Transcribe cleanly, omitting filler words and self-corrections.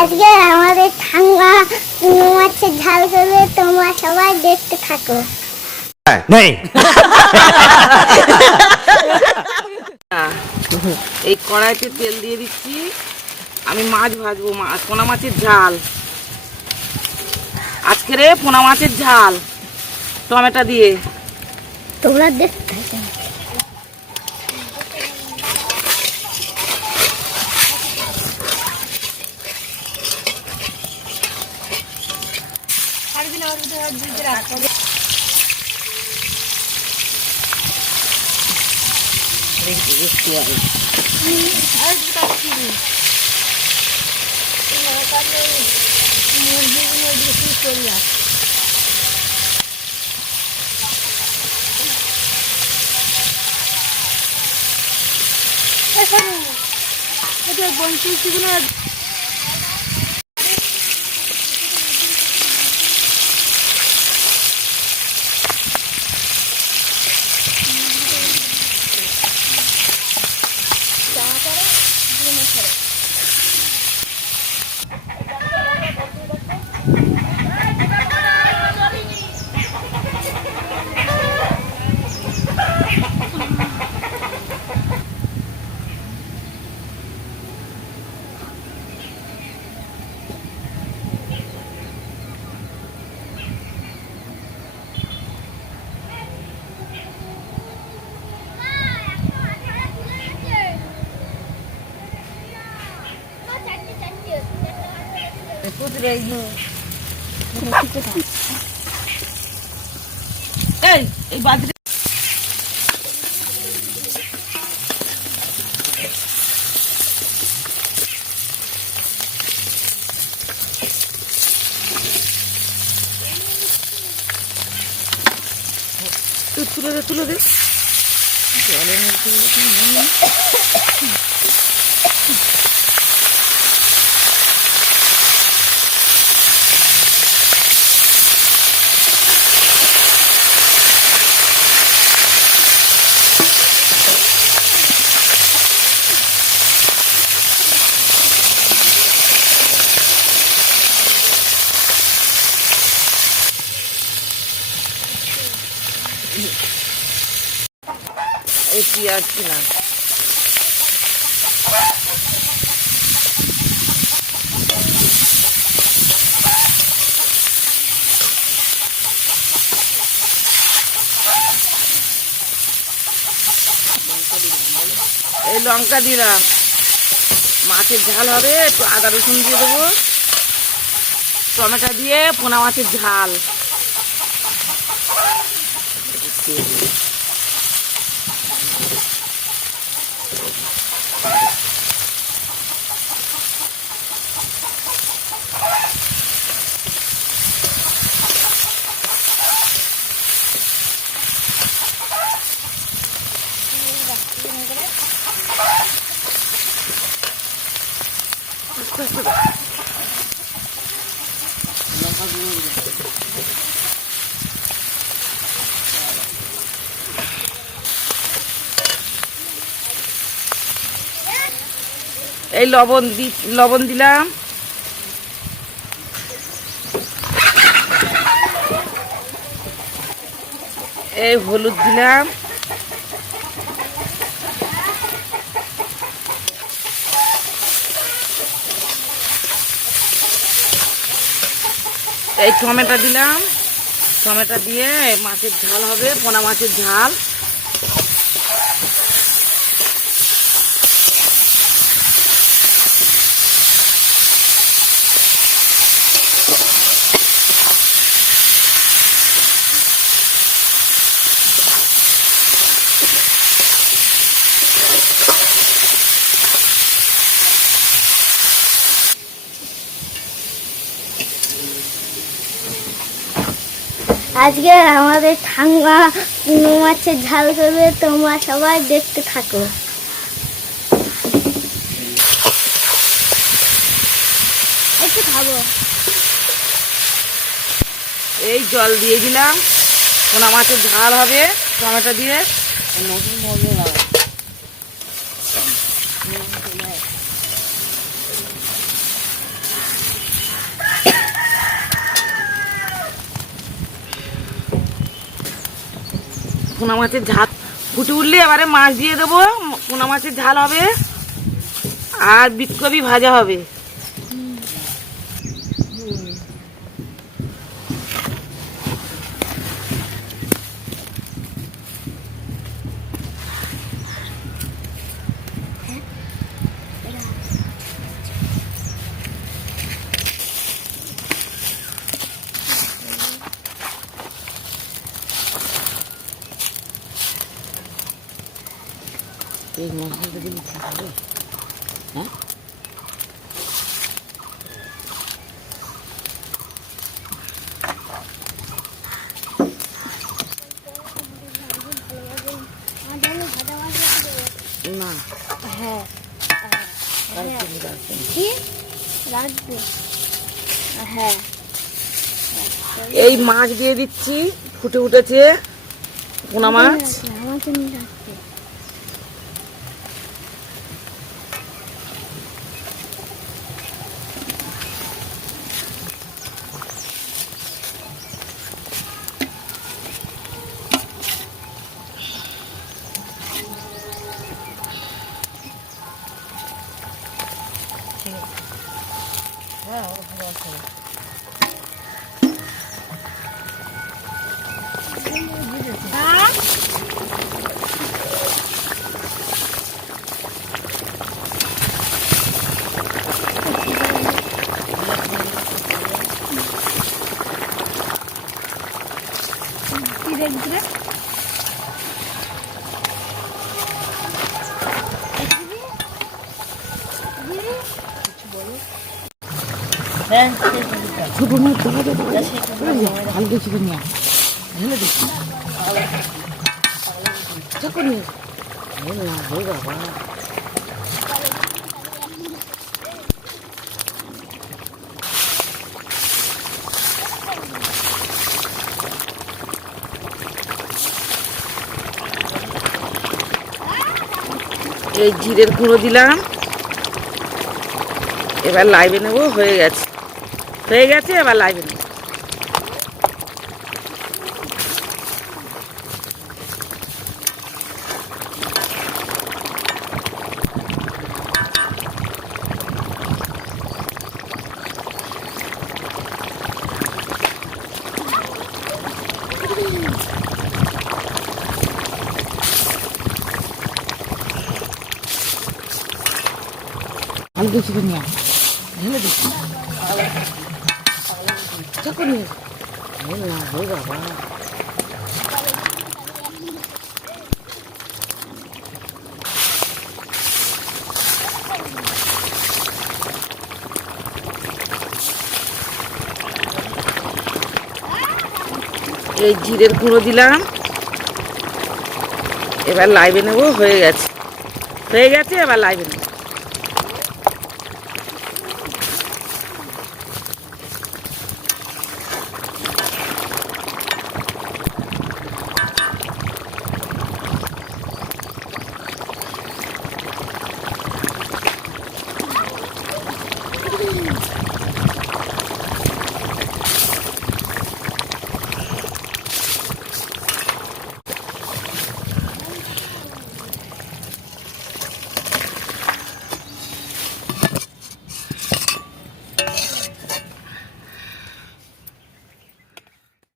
আজকে আমাদের ঠান্ডা মাছের ঝাল করবে, তোমরা সবাই দেখতে থাকো। এই কড়াইতে তেল দিয়ে দিচ্ছি, আমি মাছ ভাজবো, পোনা মাছের ঝাল। আজকে রে পোনা মাছের ঝাল টমেটো দিয়ে। তোমরা দেখতে থাকো। এই বাজরে তুলে দে জলের মধ্যে। এই পেঁয়াজ কিনা এই লঙ্কা দিলাম, মাছের ঝাল হবে, একটু আদা রসুন দিয়ে দেবো, টমেটো দিয়ে পোনা মাছের ঝাল। এই লবণ দিলাম, এই হলুদ দিলাম, এই টমেটো দিলাম, টমেটো দিয়ে মাছের ঝাল হবে, পোনা মাছের ঝাল। আজকে আমাদের ঠান্ডা মাছের ঝাল করবে, তোমরা সবাই দেখতে থাকো। একটু খাবো। এই জল দিয়ে দিলাম, পোনা মাছের ঝাল হবে টমেটো দিয়ে। পোনা মাছের ঝাল ফুটে উঠলে এবারে মাছ দিয়ে দেবো। পোনা মাছের ঝাল হবে আর বিটকপি ভাজা হবে। এই মশলাটা দিলে ঠিক হবে। হ্যাঁ না হ্যাঁ কি রাখবে? হ্যাঁ এই মাছ দিয়ে দিচ্ছি, ফুটে উঠেছে পোনা মাছ। আমার জন্য রাখবে। কি দেখবে? ছোট না হালকা ছিল না ঢেলে দিচ্ছি যখন না হয়ে বাবা এই জিরের গুঁড়ো দিলাম। এবার লাইভে নেবো। হয়ে গেছে এবার লাইভে নেবো। হালকা চিকেন নিয়ে ঢেলে দিচ্ছি যখন না হয়ে বাবা এই জিরের গুঁড়ো দিলাম। এবার লাইভে নেবো। হয়ে গেছে এবার লাইভে নেবো।